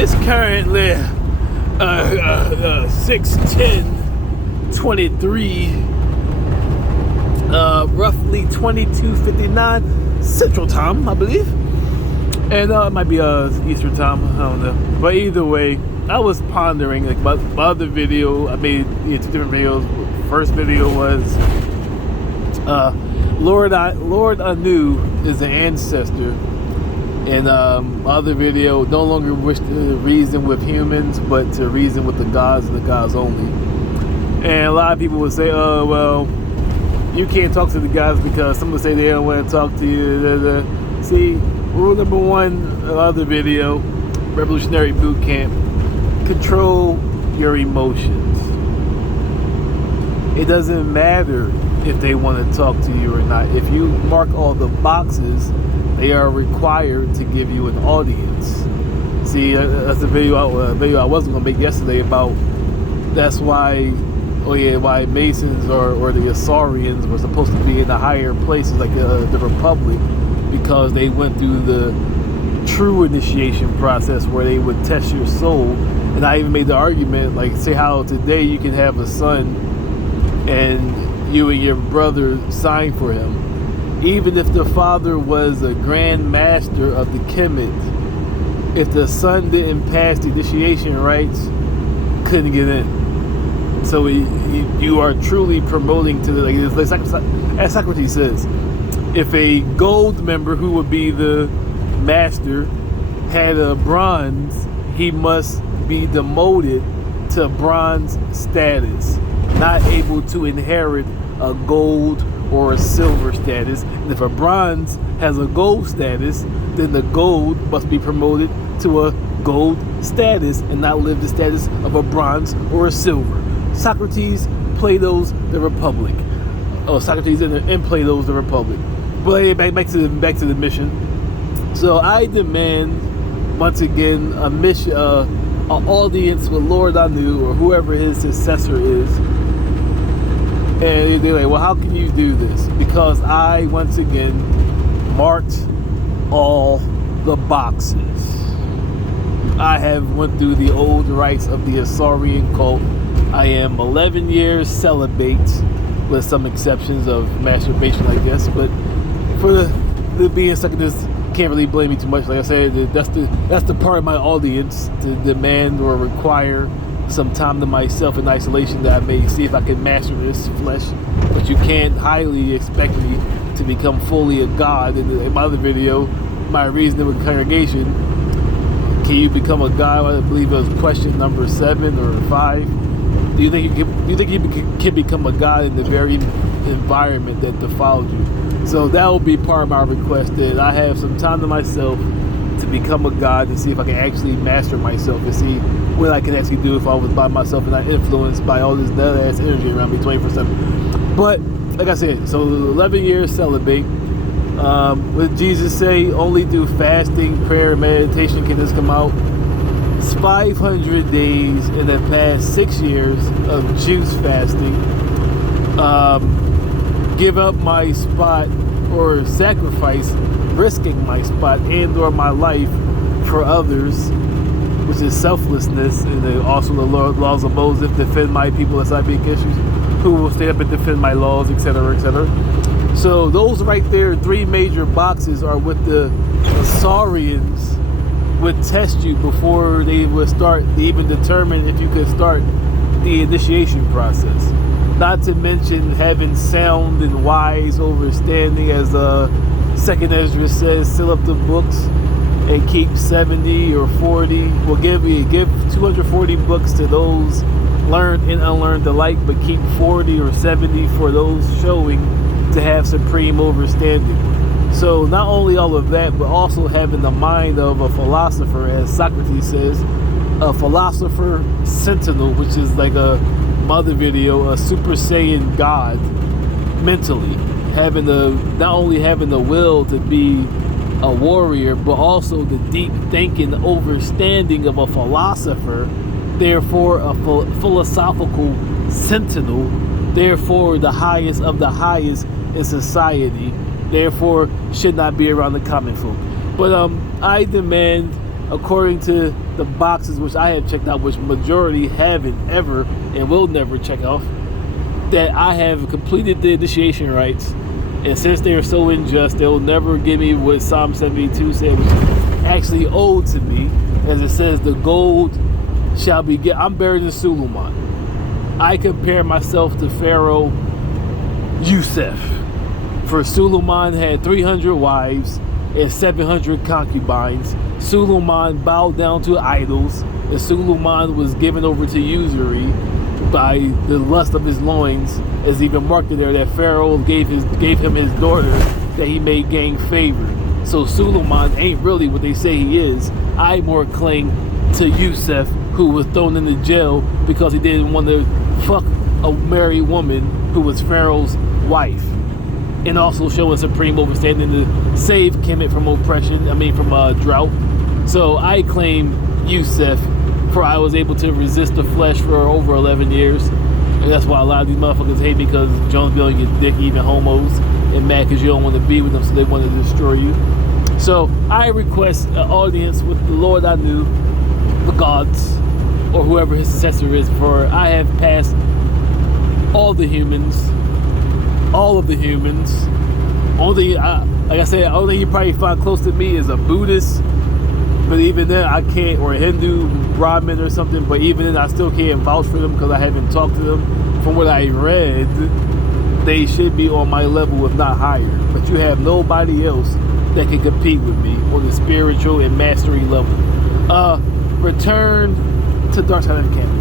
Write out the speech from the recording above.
It's currently 6:10:23, roughly 22:59 Central Time, I believe, and it might be Eastern Time. I don't know, but either way, I was pondering like my other video. I made two different videos. First video was Lord Anu is an ancestor. And my other video, no longer wish to reason with humans, but to reason with the gods and the gods only. And a lot of people would say, oh, well, you can't talk to the gods because some would say they don't want to talk to you. See, rule number one, other video, Revolutionary Boot Camp, control your emotions. It doesn't matter if they want to talk to you or not. If you mark all the boxes, they are required to give you an audience. See, that's a video I wasn't going to make yesterday about that's why Masons or the Asarians were supposed to be in the higher places like the Republic, because they went through the true initiation process where they would test your soul. And I even made the argument, like, say how today you can have a son and you and your brother sign for him. Even if the father was a grand master of the Kemet, if the son didn't pass the initiation rites, couldn't get in. So you are truly promoting to the, as Socrates says, if a gold member who would be the master had a bronze, he must be demoted to bronze status, not able to inherit a gold or a silver status. And if a bronze has a gold status, then the gold must be promoted to a gold status and not live the status of a bronze or a silver. Socrates, Plato's The Republic. Socrates and Plato's The Republic. But back to the mission. So I demand once again an audience with Lord Anu or whoever his successor is. And they're like, well, how can you do this? Because I, once again, marked all the boxes. I have went through the old rites of the Asarian cult. I am 11 years celibate, with some exceptions of masturbation, I guess. But for the being stuck in this, can't really blame me too much. Like I said, that's the part of my audience to demand or require some time to myself in isolation that I may see if I can master this flesh. But you can't highly expect me to become fully a god. In my other video, my reasoning with the congregation, can you become a god? I believe it was question number 7 or 5. Do you think you can become a god in the very environment that defiled you? So that will be part of my request, that I have some time to myself to become a god and see if I can actually master myself and see what I can actually do if I was by myself and not influenced by all this dead ass energy around me 24/7. But like I said, so 11 years celibate. What did Jesus say? Only through fasting, prayer, and meditation can this come out. It's 500 days in the past 6 years of juice fasting. Give up my spot or sacrifice, risking my spot and or my life for others, which is selflessness, and also the laws of Moses, defend my people as I make issues, who will stand up and defend my laws, etc., etc. So those right there, 3 major boxes, are what the Asarians would test you before they would start, they even determine if you could start the initiation process. Not to mention having sound and wise understanding, as Second Ezra says, seal up the books and keep 70 or 40. Well, give 240 books to those learned and unlearned alike, but keep 40 or 70 for those showing to have supreme understanding. So not only all of that, but also having the mind of a philosopher, as Socrates says, a philosopher sentinel, which is like a other video, a Super Saiyan god, mentally not only having the will to be a warrior, but also the deep thinking, understanding of a philosopher, therefore a philosophical sentinel, therefore the highest of the highest in society, therefore should not be around the common folk. But I demand according to the boxes which I have checked out, which majority haven't ever and will never check off, that I have completed the initiation rites, and since they are so unjust, they'll never give me what Psalm 72 said was actually owed to me, as it says, the gold shall be I'm buried in Suleiman. I compare myself to Pharaoh Yusuf, for Suleiman had 300 wives and 700 concubines. Suleiman bowed down to idols, and Suleiman was given over to usury by the lust of his loins, as even marked there that Pharaoh gave him his daughter that he may gain favor. So Suleiman ain't really what they say he is. I more cling to Yusuf, who was thrown into jail because he didn't want to fuck a married woman who was Pharaoh's wife, and also showing supreme overstanding to save Kemet from oppression, from drought. So I claim Yusuf, for I was able to resist the flesh for over 11 years. And that's why a lot of these motherfuckers hate me, because Jones be on your dick, even homos, and mad because you don't want to be with them, so they want to destroy you. So I request an audience with the Lord Anu, the gods, or whoever his successor is, for I have passed all of the humans. Only thing, like I said, the only thing you probably find close to me is a Buddhist, but even then I can't, or a Hindu, Brahmin or something, but even then I still can't vouch for them because I haven't talked to them. From what I read, they should be on my level, if not higher. But you have nobody else that can compete with me on the spiritual and mastery level. Return to Dark Side of the Camp.